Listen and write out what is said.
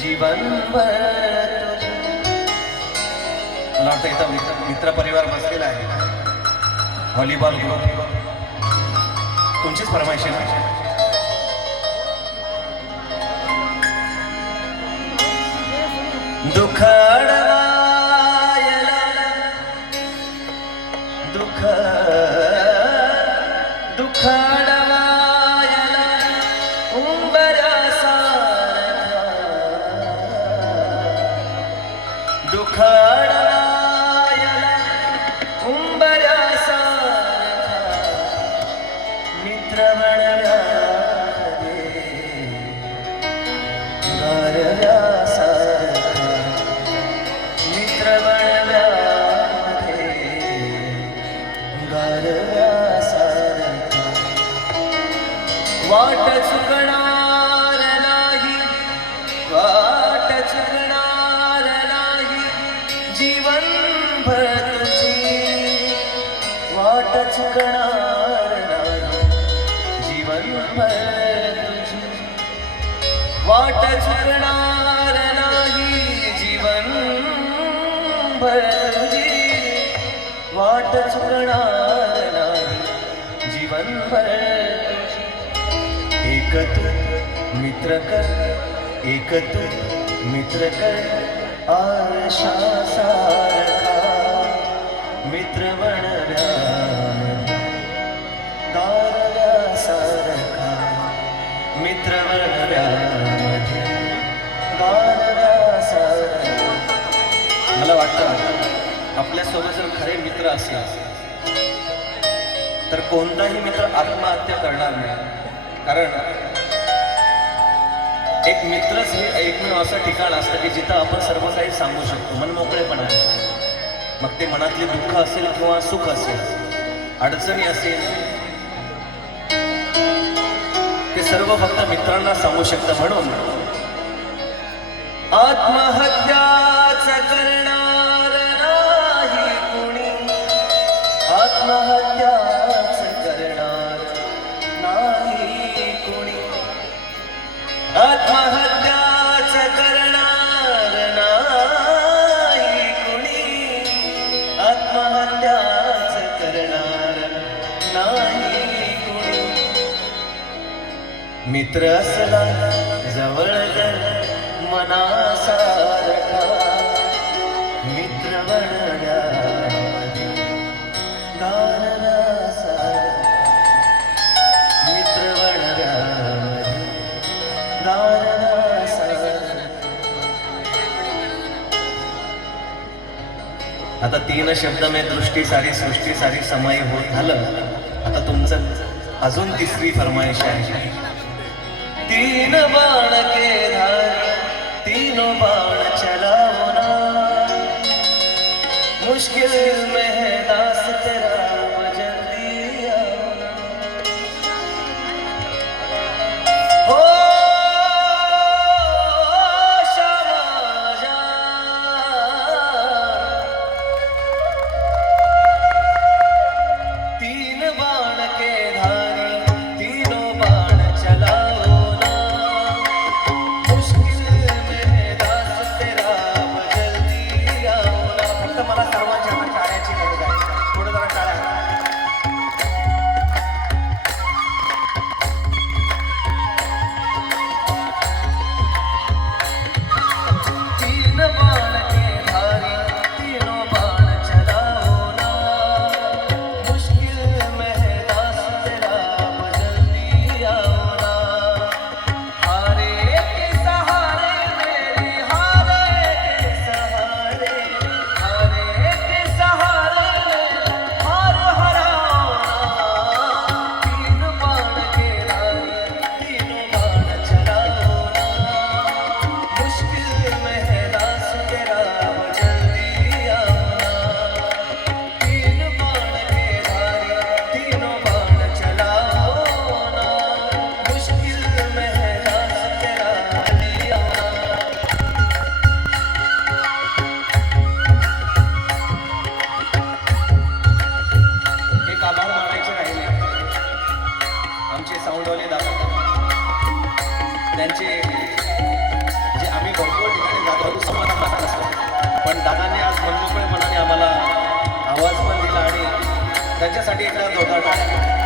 जीवनभर मला वाटतं इथं मित्र परिवार बसलेला आहे. व्हॉलीबॉल ग्रुप तुमचीच फरमाईश आहे ना? दुःख अडवायला दुःख दुःख अडवायला उंबऱ्यासारखा दुःख अडवायला उंबऱ्यासारखा मित्र बनव्यामध्ये गारव्यासारखा मित्र बनव्यामध्ये गारव्यासारखा वाट चुकणार नाही वाट चुकणार नाही जीवनभर तुझी वाट चुकणार नाही जीवनभर तुझी वाट चुकणार नाही जीवनभर तुझी वाट चुकणार नाही जीवनभर एक तू मित्र कर एक तू मित्र कर आरशासारखा मित्र बनव्यामध्ये गारव्यासारखा मित्र बनव्यामध्ये गारव्यासारखा. मला वाटतं आपल्यासोबत जर खरे मित्र असेल तर कोणताही मित्र आत्महत्या करणार नाही. कारण एक मित्रच हे एकमेव असं ठिकाण असतं की जिथं आपण सर्व काही सांगू शकतो मनमोकळेपणाने. मग ते मनातले दुःख असेल किंवा सुख असेल अडचणी असेल ते सर्व फक्त मित्रांना सांगू शकतं. म्हणून आत्महत्याच करणार नाही कुणी आत्महत्याच करणार नाही कुणी आत्महत्याच करणार नाही कुणी आत्महत्याच करणार नाही कुणी. मित्र असला जवळ जर मनासारखा मित्र बनव्यामध्ये गारव्यासारखा मित्र बनव्यामध्ये गारव्यासारखा. आता तीन शब्द में दृष्टी सारी सृष्टी सारी समाई होत झालं. आता तुमचं अजून तिसरी फरमाइश आहे. तीन बाण के धारी तीनों बाण चलाओ ना मुश्किल में है दास तेरा जल्दी आओ ना. ओ शामा जा तीन बाण के धारी तीनों बाण चलाओ ना त्यांचे जे आम्ही भरपूर ठिकाणी जातो समाधान वाटत असतो, पण दादांनी आज मनमोकळे मनाने आम्हाला आवाज पण दिला आणि त्यांच्यासाठी एकदा जोरदार टाळ्या.